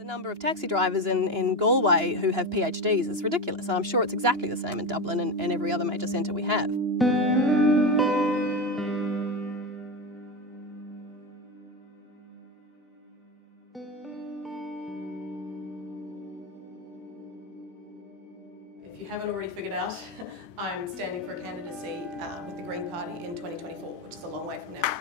The number of taxi drivers in Galway who have PhDs is ridiculous. I'm sure it's exactly the same in Dublin and every other major centre we have. If you haven't already figured out, I'm standing for a candidacy with the Green Party in 2024, which is a long way from now.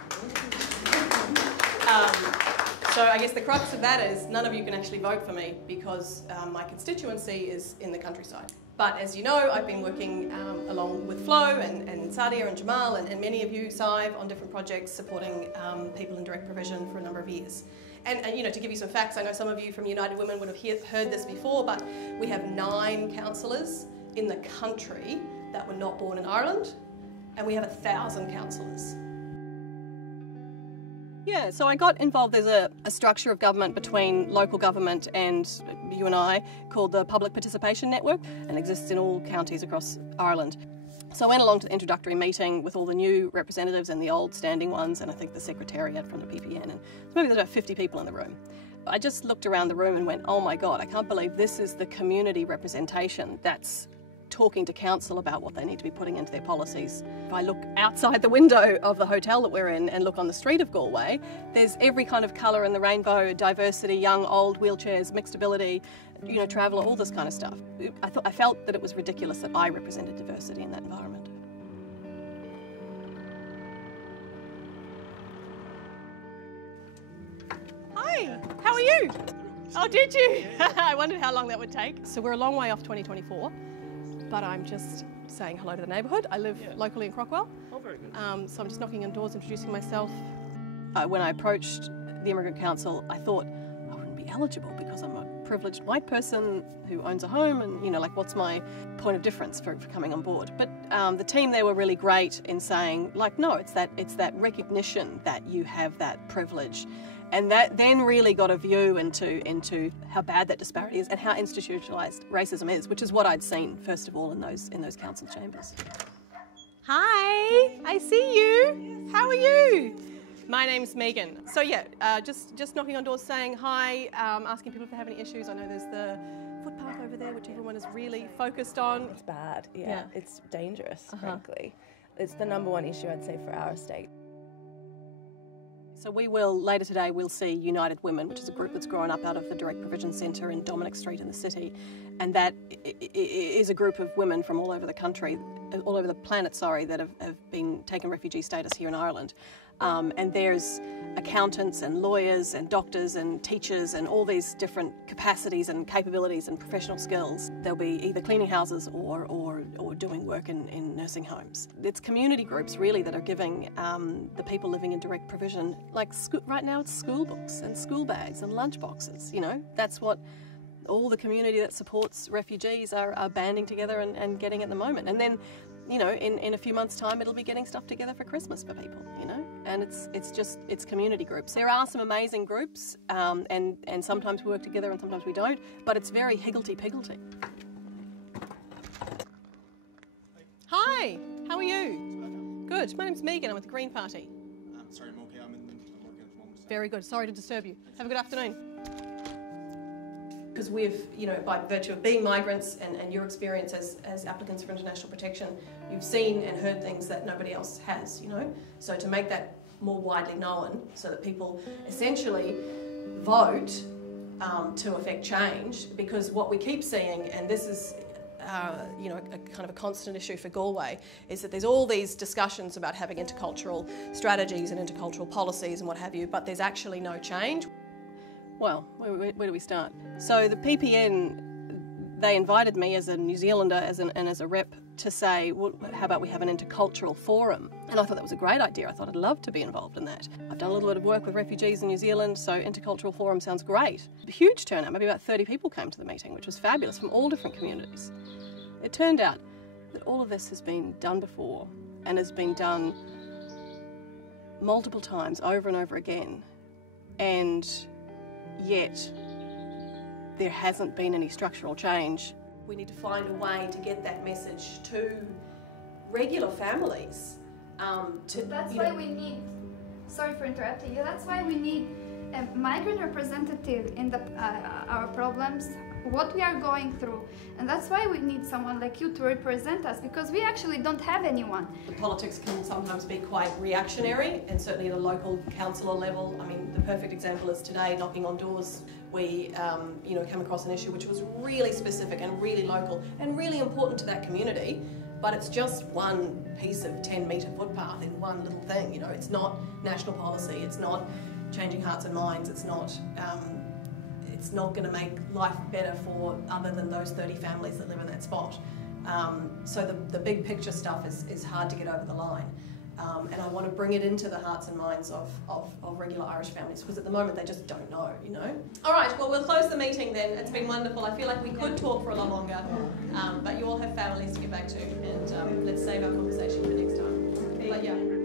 So I guess the crux of that is none of you can actually vote for me because my constituency is in the countryside. But as you know, I've been working along with Flo and Sadia and Jamal and many of you, Sive, on different projects supporting people in direct provision for a number of years. And you know, to give you some facts, I know some of you from United Women would have heard this before, but we have 9 councillors in the country that were not born in Ireland, and we have 1,000 councillors. Yeah, so I got involved. There's a structure of government between local government and you and I called the Public Participation Network, and exists in all counties across Ireland. So I went along to the introductory meeting with all the new representatives and the old standing ones, and I think the secretariat from the PPN, and maybe there's about 50 people in the room. I just looked around the room and went, oh my God, I can't believe this is the community representation that's talking to council about what they need to be putting into their policies. If I look outside the window of the hotel that we're in and look on the street of Galway, there's every kind of colour in the rainbow, diversity, young, old, wheelchairs, mixed ability, you know, traveller, all this kind of stuff. I felt that it was ridiculous that I represented diversity in that environment. Hi, how are you? Oh, did you? I wondered how long that would take. So we're a long way off 2024. But I'm just saying hello to the neighbourhood. I live locally in Crockwell. Oh, very good. So I'm just knocking on doors, introducing myself. When I approached the Immigrant Council, I thought I wouldn't be eligible because I'm a privileged white person who owns a home, and you know, like, what's my point of difference for coming on board? But the team there were really great in saying, like, no, it's that recognition that you have that privilege. And that then really got a view into how bad that disparity is and how institutionalised racism is, which is what I'd seen first of all in those council chambers. Hi, I see you. How are you? My name's Megan. So yeah, just knocking on doors, saying hi, asking people if they have any issues. I know there's the footpath over there, which everyone is really focused on. It's bad. Yeah. It's dangerous. Frankly, it's the #1 issue I'd say for our estate. So later today, we'll see United Women, which is a group that's grown up out of the Direct Provision Centre in Dominic Street in the city. And that is a group of women from all over the country, all over the planet, that have been taken refugee status here in Ireland. And there's accountants and lawyers and doctors and teachers and all these different capacities and capabilities and professional skills. They'll be either cleaning houses or doing work in nursing homes. It's community groups really that are giving the people living in direct provision, like right now it's school books and school bags and lunch boxes, you know. That's what all the community that supports refugees are banding together and getting at the moment. And then, you know, in a few months' time, it'll be getting stuff together for Christmas for people, you know? And it's community groups. There are some amazing groups, and sometimes we work together and sometimes we don't, but it's very higgledy-piggledy. Hi, how are you? Good. My name's Megan. I'm with the Green Party. Sorry, I'm okay. I'm working at the moment. Very good. Sorry to disturb you. Have a good afternoon. Because we've, you know, by virtue of being migrants and your experience as applicants for international protection, you've seen and heard things that nobody else has, you know. So to make that more widely known so that people essentially vote to affect change, because what we keep seeing, and this is you know, a kind of a constant issue for Galway, is that there's all these discussions about having intercultural strategies and intercultural policies and what have you, but there's actually no change. Well, where do we start? So the PPN, they invited me as a New Zealander and as a rep to say, well, how about we have an intercultural forum? And I thought that was a great idea. I thought I'd love to be involved in that. I've done a little bit of work with refugees in New Zealand, so intercultural forum sounds great. A huge turnout, maybe about 30 people came to the meeting, which was fabulous, from all different communities. It turned out that all of this has been done before and has been done multiple times, over and over again, and yet there hasn't been any structural change. We need to find a way to get that message to regular families. That's why we need, sorry for interrupting you, that's why we need a migrant representative in our problems, what we are going through. And that's why we need someone like you to represent us, because we actually don't have anyone. The politics can sometimes be quite reactionary, and certainly at a local councillor level. I mean, the perfect example is today, knocking on doors. We came across an issue which was really specific and really local and really important to that community, but it's just one piece of 10-metre footpath in one little thing. You know, it's not national policy, it's not changing hearts and minds, it's not going to make life better for other than those 30 families that live in that spot. So the big picture stuff is hard to get over the line. And I want to bring it into the hearts and minds of regular Irish families, because at the moment they just don't know, you know. All right, well, we'll close the meeting then. It's been wonderful. I feel like we could talk for a lot longer, but you all have families to get back to, and let's save our conversation for next time. But yeah.